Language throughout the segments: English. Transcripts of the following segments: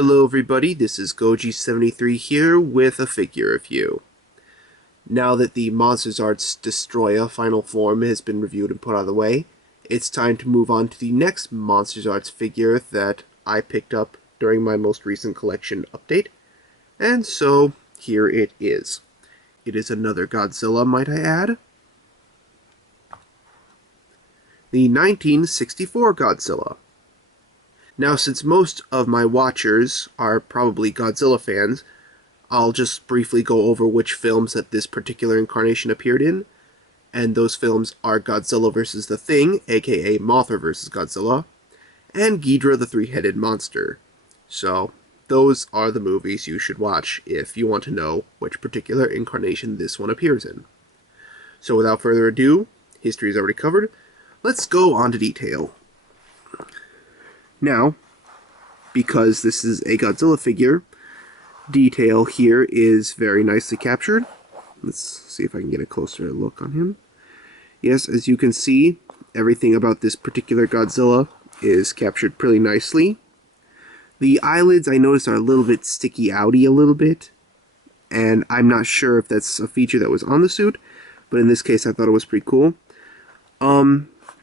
Hello everybody, this is Goji73 here with a figure review. Now that the MonsterArts Destroya final form has been reviewed and put out of the way, it's time to move on to the next MonsterArts figure that I picked up during my most recent collection update. And so, here it is. It is another Godzilla, might I add. The 1964 Godzilla. Now, since most of my watchers are probably Godzilla fans, I'll just briefly go over which films that this particular incarnation appeared in, and those films are Godzilla vs. the Thing, aka Mothra vs. Godzilla, and Ghidorah the Three-Headed Monster. So, those are the movies you should watch if you want to know which particular incarnation this one appears in. So without further ado, history is already covered, let's go on to detail. Now, because this is a Godzilla figure, detail here is very nicely captured. Let's see if I can get a closer look on him. Yes, as you can see, everything about this particular Godzilla is captured pretty nicely. The eyelids, I noticed, are a little bit sticky-outy a little bit, and I'm not sure if that's a feature that was on the suit, but in this case I thought it was pretty cool.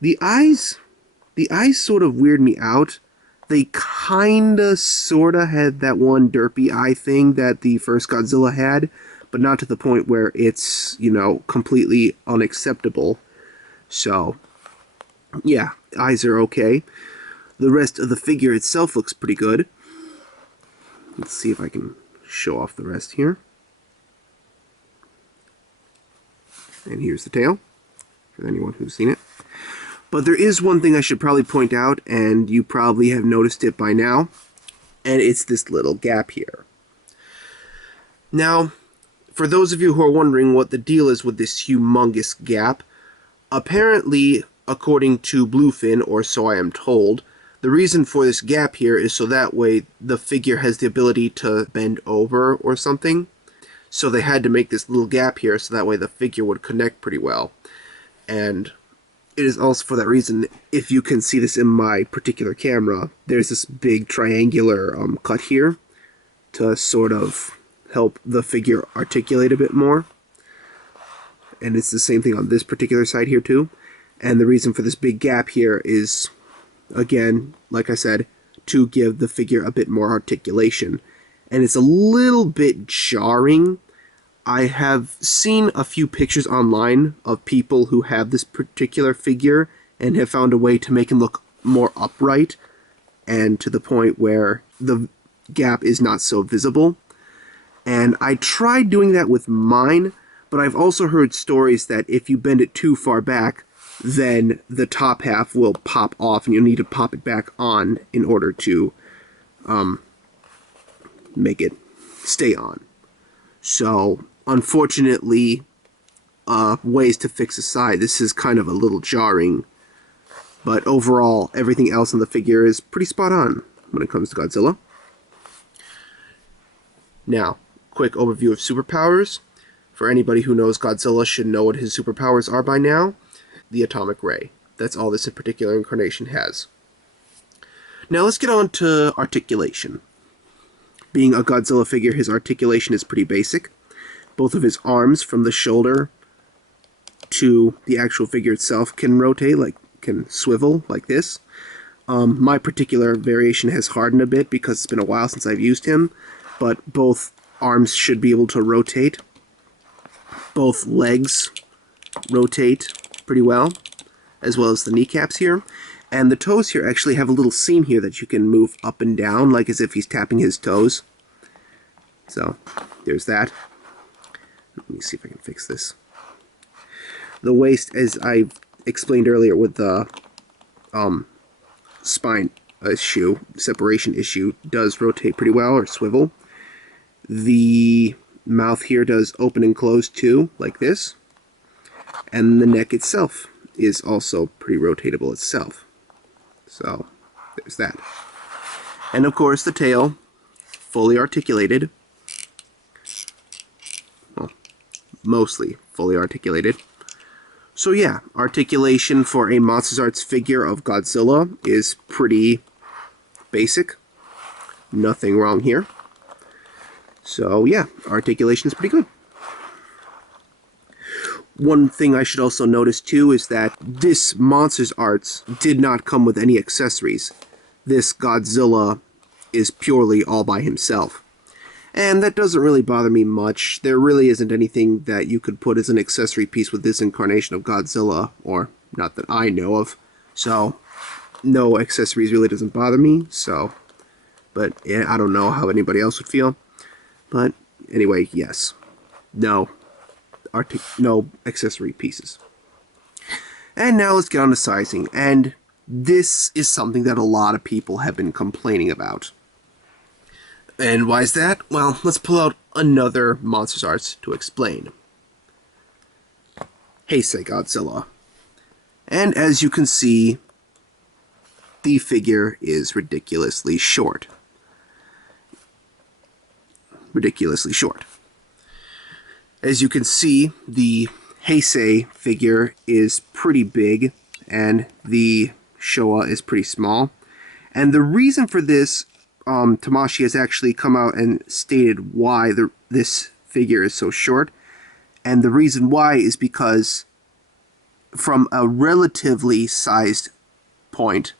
The eyes sort of weird me out. They kinda, sorta had that one derpy eye thing that the first Godzilla had, but not to the point where it's, you know, completely unacceptable. So, yeah, eyes are okay. The rest of the figure itself looks pretty good. Let's see if I can show off the rest here. And here's the tail, for anyone who's seen it. But there is one thing I should probably point out, and you probably have noticed it by now, and it's this little gap here. Now, for those of you who are wondering what the deal is with this humongous gap, apparently, according to Bluefin, or so I am told, the reason for this gap here is so that way the figure has the ability to bend over or something. So they had to make this little gap here so that way the figure would connect pretty well. And it is also for that reason, if you can see this in my particular camera, there's this big triangular cut here to sort of help the figure articulate a bit more. And it's the same thing on this particular side here too. And the reason for this big gap here is, again, like I said, to give the figure a bit more articulation. And it's a little bit jarring. I have seen a few pictures online of people who have this particular figure and have found a way to make him look more upright and to the point where the gap is not so visible. And I tried doing that with mine, but I've also heard stories that if you bend it too far back, then the top half will pop off and you'll need to pop it back on in order to make it stay on. So, unfortunately, ways to fix aside, this is kind of a little jarring. But overall, everything else on the figure is pretty spot on when it comes to Godzilla. Now, quick overview of superpowers. For anybody who knows Godzilla should know what his superpowers are by now. The atomic ray. That's all this particular incarnation has. Now let's get on to articulation. Being a Godzilla figure, his articulation is pretty basic. Both of his arms, from the shoulder to the actual figure itself, can rotate, can swivel like this. My particular variation has hardened a bit because it's been a while since I've used him, but both arms should be able to rotate. Both legs rotate pretty well as the kneecaps here. And the toes here actually have a little seam here that you can move up and down, like as if he's tapping his toes. So, there's that. Let me see if I can fix this. The waist, as I explained earlier with the spine issue, separation issue, does rotate pretty well, or swivel. The mouth here does open and close too, like this. And the neck itself is also pretty rotatable itself. So, there's that. And of course the tail, fully articulated. Well, mostly fully articulated. So yeah, articulation for a MonsterArts figure of Godzilla is pretty basic. Nothing wrong here. So yeah, articulation is pretty good. One thing I should also notice too is that this MonsterArts did not come with any accessories. This Godzilla is purely all by himself. And that doesn't really bother me much. There really isn't anything that you could put as an accessory piece with this incarnation of Godzilla, or not that I know of. So, no accessories really doesn't bother me, so... But, yeah, I don't know how anybody else would feel. But, anyway, yes. No accessory pieces. And now let's get on to sizing. And this is something that a lot of people have been complaining about. And why is that? Well, let's pull out another MonsterArts to explain. Heisei Godzilla. And as you can see, the figure is ridiculously short. Ridiculously short. As you can see, the Heisei figure is pretty big, and the Showa is pretty small. And the reason for this, Tamashii has actually come out and stated why this figure is so short. And the reason why is because, from a relatively sized point,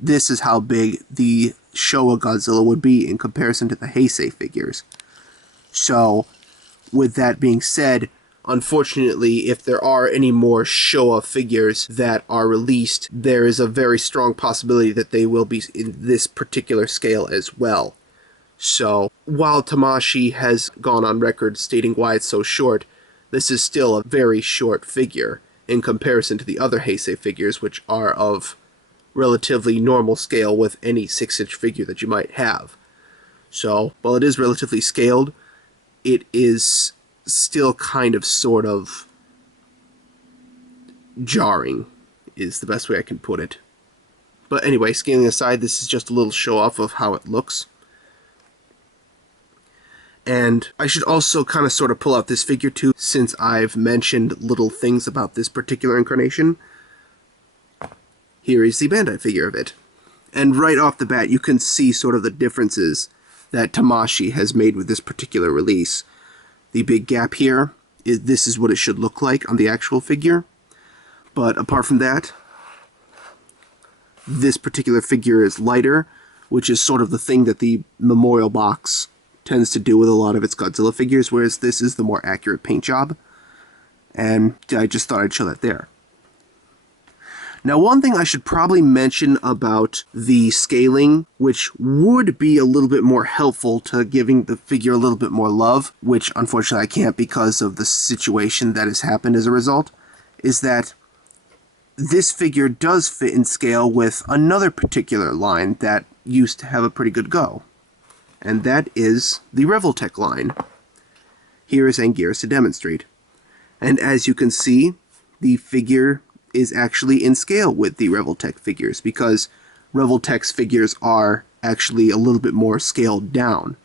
this is how big the Showa Godzilla would be in comparison to the Heisei figures. So, with that being said, unfortunately, if there are any more Showa figures that are released, there is a very strong possibility that they will be in this particular scale as well. So, while Tamashii has gone on record stating why it's so short, this is still a very short figure in comparison to the other Heisei figures, which are of relatively normal scale with any 6-inch figure that you might have. So, while it is relatively scaled, it is still kind of sort of jarring, is the best way I can put it. But anyway, scaling aside, this is just a little show off of how it looks. And I should also kind of sort of pull out this figure too, since I've mentioned little things about this particular incarnation. Here is the Bandai figure of it. And right off the bat, you can see sort of the differences that Tamashii has made with this particular release. The big gap here, this is what it should look like on the actual figure. But apart from that, this particular figure is lighter, which is sort of the thing that the memorial box tends to do with a lot of its Godzilla figures, whereas this is the more accurate paint job. And I just thought I'd show that there. Now, one thing I should probably mention about the scaling, which would be a little bit more helpful to giving the figure a little bit more love, which unfortunately I can't because of the situation that has happened as a result, is that this figure does fit in scale with another particular line that used to have a pretty good go. And that is the Revoltech line. Here is Anguirus to demonstrate. And as you can see, the figure is actually in scale with the Revoltech figures, because Revoltech's figures are actually a little bit more scaled down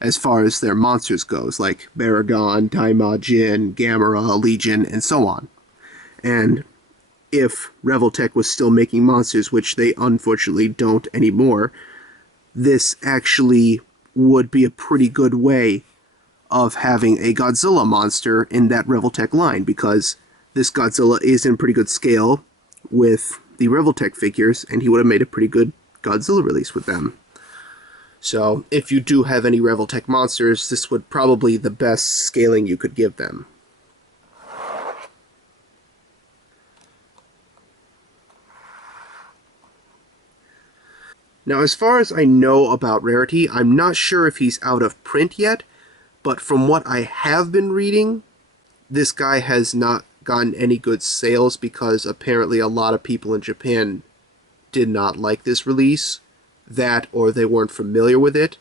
as far as their monsters goes, like Baragon, Daimajin, Gamera, Legion, and so on. And if Revoltech was still making monsters, which they unfortunately don't anymore, this actually would be a pretty good way of having a Godzilla monster in that Revoltech line, because this Godzilla is in pretty good scale with the Revoltech figures, and he would have made a pretty good Godzilla release with them. So, if you do have any Revoltech monsters, this would probably be the best scaling you could give them. Now, as far as I know about Rarity, I'm not sure if he's out of print yet, but from what I have been reading, this guy has not gotten any good sales because apparently a lot of people in Japan did not like this release, that or they weren't familiar with it.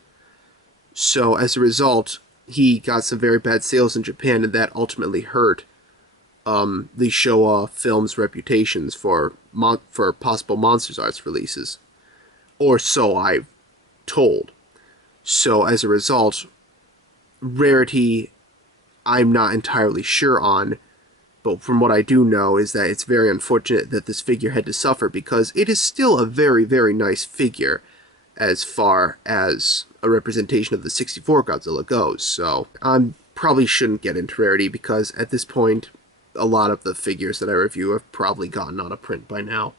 So as a result, he got some very bad sales in Japan, and that ultimately hurt the Showa film's reputations for possible MonsterArts releases. Or so I've told. So as a result, Rarity I'm not entirely sure on, but from what I do know is that it's very unfortunate that this figure had to suffer, because it is still a very, very nice figure. as far as a representation of the 64 Godzilla goes, so I probably shouldn't get into rarity because at this point a lot of the figures that I review have probably gotten out of print by now.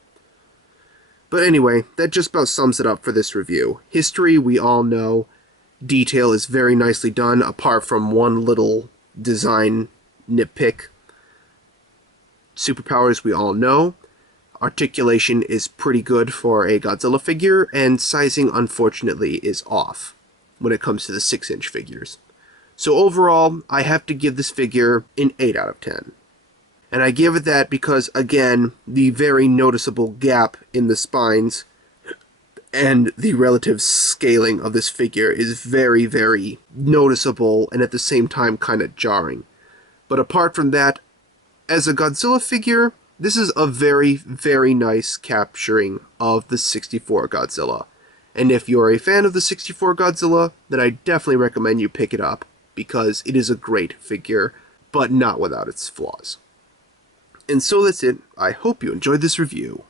But anyway, that just about sums it up for this review. History, we all know. Detail is very nicely done, apart from one little design nitpick. Superpowers, we all know. Articulation is pretty good for a Godzilla figure, and sizing, unfortunately, is off when it comes to the 6-inch figures. So overall, I have to give this figure an 8 out of 10. And I give it that because, again, the very noticeable gap in the spines and the relative scaling of this figure is very, very noticeable and at the same time kind of jarring. But apart from that, as a Godzilla figure, this is a very, very nice capturing of the 64 Godzilla. And if you're a fan of the 64 Godzilla, then I definitely recommend you pick it up, because it is a great figure, but not without its flaws. And so that's it. I hope you enjoyed this review.